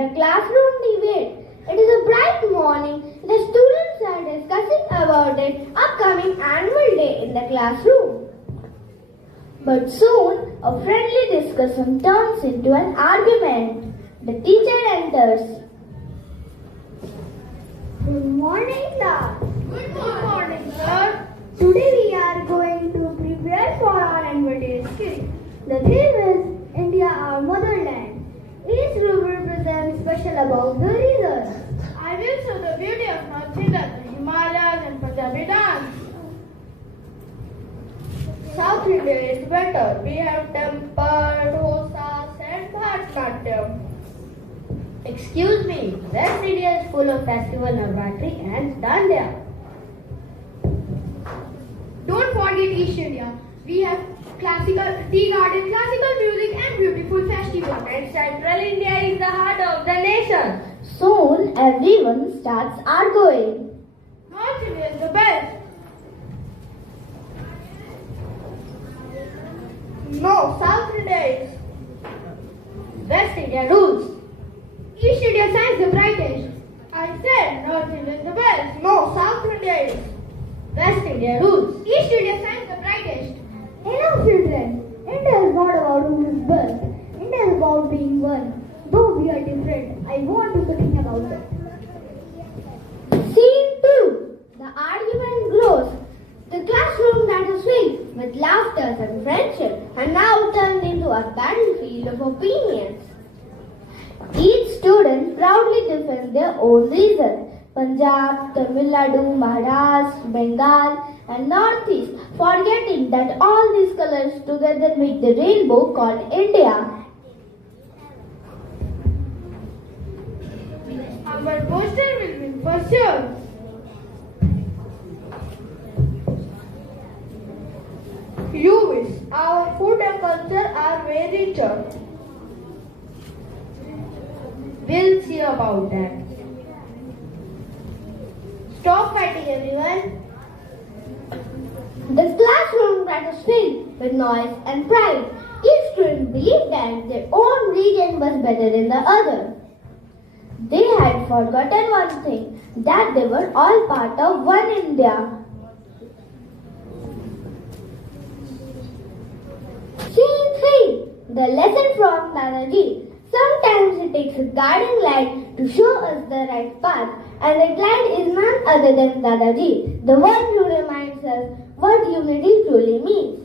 The classroom debate. It is a bright morning. The students are discussing about an upcoming annual day in the classroom. But soon, a friendly discussion turns into an argument. The teacher enters. Good morning, sir. Good morning, sir. Today we are going to prepare for our annual day skit. The theme is India, our motherland. Each group represents special about the reason. I will show the beauty of North India, the Himalayas and Punjabi dance. South India is better. We have temple, dosas and Bharatanatyam. Excuse me, West India is full of festival Navratri and Dandiya. Don't forget East India. We have classical tea garden, classical music and beautiful festivals. And Central India is the heart of the nation. Soon everyone starts arguing. North India is the best. No, South India is. West India rules. East India shines the brightest. I said North India is the best. No, South India is. West India rules. East India shines the brightest. Enough, children. India is not about who is best. India is about being one. Though we are different, I want to think about it. Scene 2. The argument grows. The classroom that is filled with laughter and friendship and now turned into a battlefield of opinions. Each student proudly defends their own reason. Punjab, Tamil Nadu, Maharashtra, Bengal and Northeast, forgetting that all these colors together make the rainbow called India. Our poster will win for sure. You wish our food and culture are very richer. We'll see about that. Stop fighting, everyone. The classroom that is filled with noise and pride. Each student believed that their own region was better than the other. They had forgotten one thing, that they were all part of one India. Scene 3. The lesson from Dadaji. Sometimes it takes a guiding light to show us the right path, and that light is none other than Dadaji, the one who reminds us what unity truly means.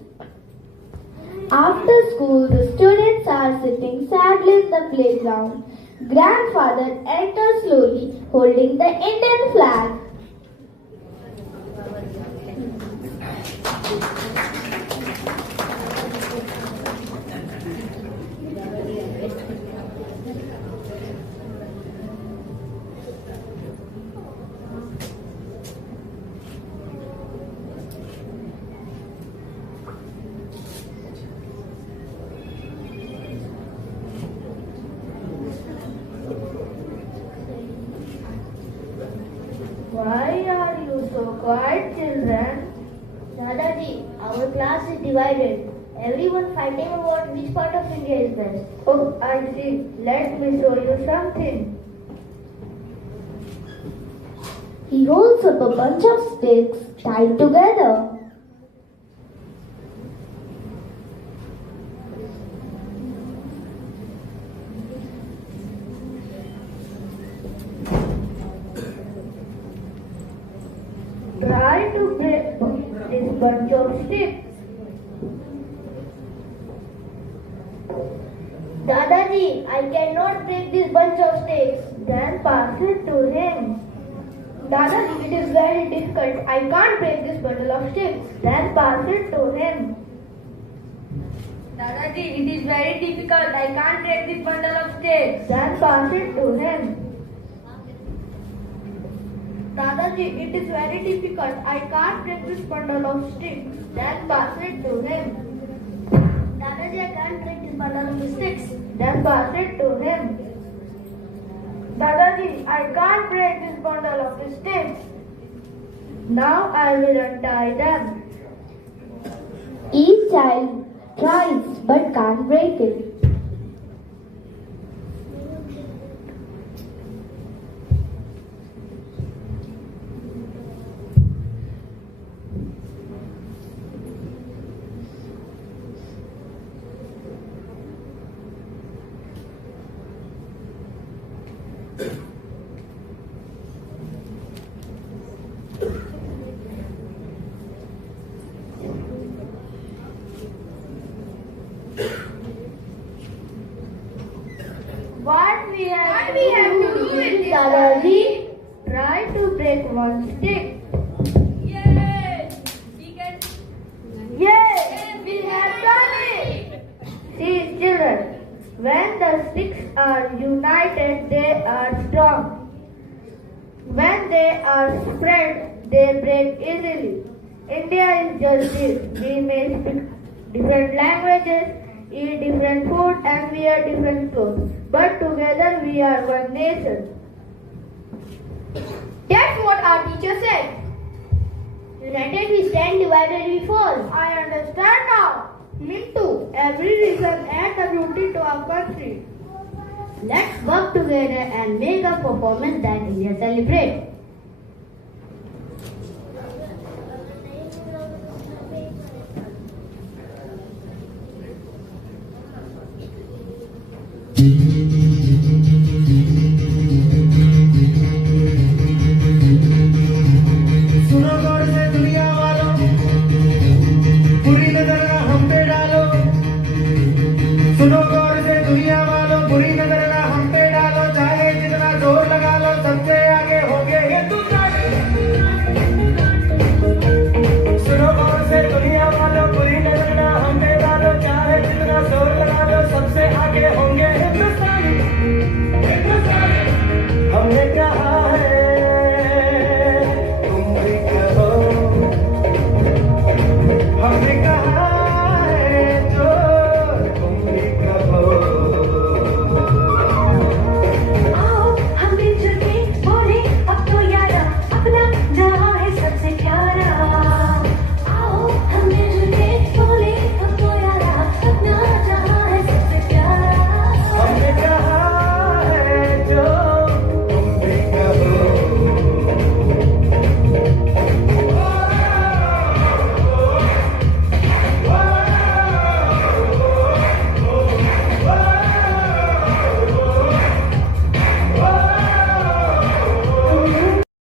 After school, the students are sitting sadly in the playground. Grandfather enters slowly, holding the Indian flag. Why are you so quiet, children? Dadaji, our class is divided. Everyone fighting about which part of India is best. Oh, I see. Let me show you something. He holds up a bunch of sticks tied together. Try to break this bunch of sticks. Dadaji, I cannot break this bunch of sticks. Then pass it to him. Dadaji, it is very difficult. I can't break this bundle of sticks. Then pass it to him. Dadaji, it is very difficult. I can't break this bundle of sticks. Then pass it to him. Dadaji, it is very difficult. I can't break this bundle of sticks. Then pass it to him. Dadaji, I can't break this bundle of sticks. Then pass it to him. Dadaji, I can't break this bundle of sticks. Now I will untie them. Each child tries but can't break it. What we have to do with this, Dadaji? Try to break one stick. Yes! We can. Yes, we have done it. See, children, when the sticks are united, they are strong. When they are spread, they break easily. India is just this. We may speak different languages, eat different food, and wear different clothes. But together we are one nation. That's what our teacher said. United we stand, divided we fall. I understand now. Me too. Every region adds a beauty to our country. Let's work together and make a performance that India celebrates. सुनो गौर से दुनिया वालों, पूरी नजर हम पे डालो। सुनो